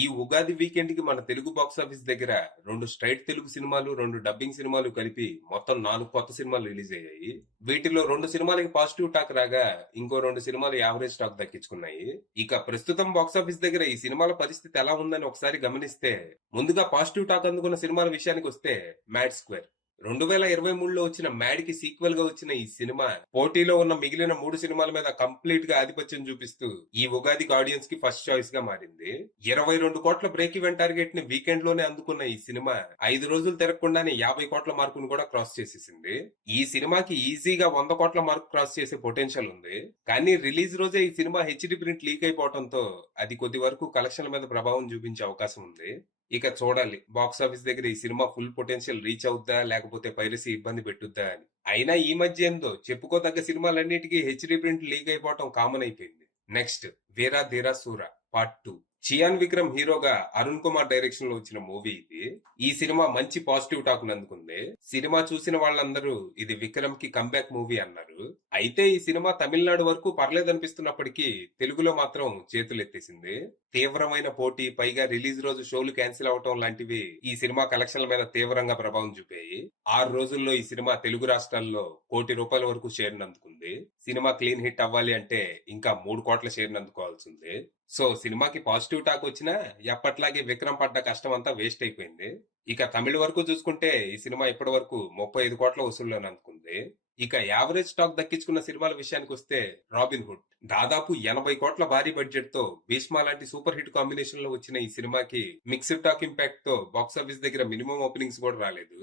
ఈ ఉగాది వీకెండ్ కి మన తెలుగు బాక్స్ ఆఫీస్ దగ్గర 2 స్ట్రైట్ తెలుగు సినిమాలు, 2 డబ్బింగ్ సినిమాలు కలిపి మొత్తం 4 కొత్త సినిమాలు రిలీజ్ అయ్యాయి. వీటిలో 2 సినిమాలకి పాజిటివ్ టాక్ రాగా ఇంకో 2 సినిమాలు యావరేజ్ టాక్ దక్కించుకున్నాయి. ఇక ప్రస్తుతం బాక్స్ ఆఫీస్ దగ్గర ఈ సినిమాల పరిస్థితి ఎలా ఉందని ఒకసారి గమనిస్తే, ముందుగా పాజిటివ్ టాక్ అందుకున్న సినిమాల విషయానికి వస్తే మ్యాడ్ స్క్వేర్ 2023లో వచ్చిన మ్యాడ్ కి సీక్వెల్ గా వచ్చిన ఈ సినిమా పోటీలో ఉన్న మిగిలిన 3 సినిమాల మీద కంప్లీట్ గా ఆధిపత్యం చూపిస్తూ ఈ ఉగాదికి ఆడియన్స్ కి ఫస్ట్ చాయిస్ గా మారింది. 22 కోట్ల బ్రేక్ ఈవెన్ టార్గెట్ ని వీకెండ్ లోనే అందుకున్న ఈ సినిమా 5 రోజులు తిరగకుండానే 50 కోట్ల మార్కును కూడా క్రాస్ చేసేసింది. ఈ సినిమాకి ఈజీగా 100 కోట్ల మార్క్ క్రాస్ చేసే పొటెన్షియల్ ఉంది. కానీ రిలీజ్ రోజే ఈ సినిమా హెచ్డి ప్రింట్ లీక్ అయిపోవడంతో అది కొద్ది వరకు కలెక్షన్ల మీద ప్రభావం చూపించే అవకాశం ఉంది. ఇక చూడాలి బాక్స్ ఆఫీస్ దగ్గర ఈ సినిమా ఫుల్ పొటెన్షియల్ రీచ్ అవుద్దా లేకపోతే పైరసీ ఇబ్బంది పెట్టుద్దా అని. అయినా ఈ మధ్య ఏందో చెప్పుకోదగ్గ సినిమాలన్నిటికీ హెచ్డి ప్రింట్ లీక్ అయిపోవటం కామన్ అయిపోయింది. నెక్స్ట్ వీరా ధీరా సూర పార్ట్ 2. చియాన్ విక్రమ్ హీరోగా అరుణ్ కుమార్ డైరెక్షన్ లో వచ్చిన మూవీ ఇది. ఈ సినిమా మంచి పాజిటివ్ టాక్ అందుకుంది. సినిమా చూసిన వాళ్ళందరూ ఇది విక్రమ్ కి కంబ్యాక్ మూవీ అన్నారు. అయితే ఈ సినిమా తమిళనాడు వరకు పర్లేదనిపిస్తున్నప్పటికీ తెలుగులో మాత్రం చేతులెత్తేసింది. తీవ్రమైన పోటీ, పైగా రిలీజ్ రోజు షోలు క్యాన్సిల్ అవటం లాంటివి ఈ సినిమా కలెక్షన్ల మీద తీవ్రంగా ప్రభావం చూపాయి. 6 రోజుల్లో ఈ సినిమా తెలుగు రాష్ట్రాల్లో ₹1 కోటి వరకు షేర్ అందుకుంది. సినిమా క్లీన్ హిట్ అవ్వాలి అంటే ఇంకా 3 కోట్ల షేర్ అందుకోవాల్సిందే. సో సినిమాకి పాజిటివ్ టాక్ వచ్చినా ఎప్పట్లాగే విక్రమ్ పడ్డ కష్టం అంతా వేస్ట్ అయిపోయింది. ఇక తమిళ వరకు చూసుకుంటే ఈ సినిమా ఇప్పటి వరకు 35 కోట్ల వసూళ్లను అందుకుంది. ఇక యావరేజ్ స్టాక్ దక్కించుకున్న సినిమాల విషయానికి వస్తే రాబిన్ హుడ్ దాదాపు 80 కోట్ల భారీ బడ్జెట్ తో భీష్మా లాంటి సూపర్ హిట్ కాంబినేషన్ లో వచ్చిన ఈ సినిమాకి మిక్స్డ్ టాక్ ఇంపాక్ట్ తో బాక్స్ ఆఫీస్ దగ్గర మినిమం ఓపెనింగ్స్ కూడా రాలేదు.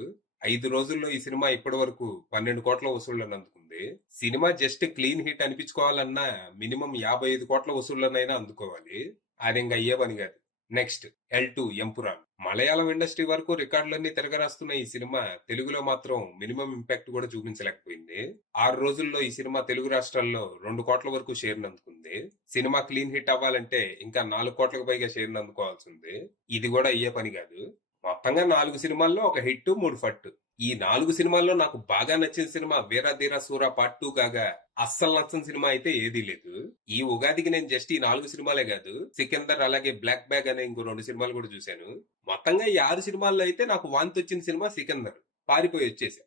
5 రోజుల్లో ఈ సినిమా ఇప్పటి వరకు 12 కోట్ల వసూళ్లను అందుకుంది. సినిమా జస్ట్ క్లీన్ హిట్ అనిపించుకోవాలన్నా మినిమం 55 కోట్ల వసూళ్లనైనా అందుకోవాలి. అది ఇంకా అయ్యే పని కాదు. Next L2 Empuraan. Malayalam industry వరకు రికార్డులన్నీ తిరగరాస్తున్న ఈ సినిమా తెలుగులో మాత్రం మినిమం ఇంపాక్ట్ కూడా చూపించలేకపోయింది. 6 రోజుల్లో ఈ సినిమా తెలుగు రాష్ట్రాల్లో 2 కోట్ల వరకు షేర్ అందుకుంది. సినిమా క్లీన్ హిట్ అవ్వాలంటే ఇంకా 4 కోట్లకు పైగా షేర్ అందుకోవాల్సి ఉంది. ఇది కూడా అయ్యే పని కాదు. మొత్తంగా 4 సినిమాల్లో ఒక హిట్, 3 ఫట్. ఈ 4 సినిమాల్లో నాకు బాగా నచ్చిన సినిమా వీరా ధీరా సూర పార్ట్ 2 కాగా అస్సలు నచ్చని సినిమా అయితే ఏదీ లేదు. ఈ ఉగాదికి నేను జస్ట్ ఈ 4 సినిమాలే కాదు, సికిందర్ అలాగే బ్లాక్ బ్యాగ్ అనే ఇంకో 2 సినిమాలు కూడా చూశాను. మొత్తంగా ఈ 6 సినిమాల్లో అయితే నాకు వాంతి వచ్చిన సినిమా సికిందర్. పారిపోయి వచ్చేసా.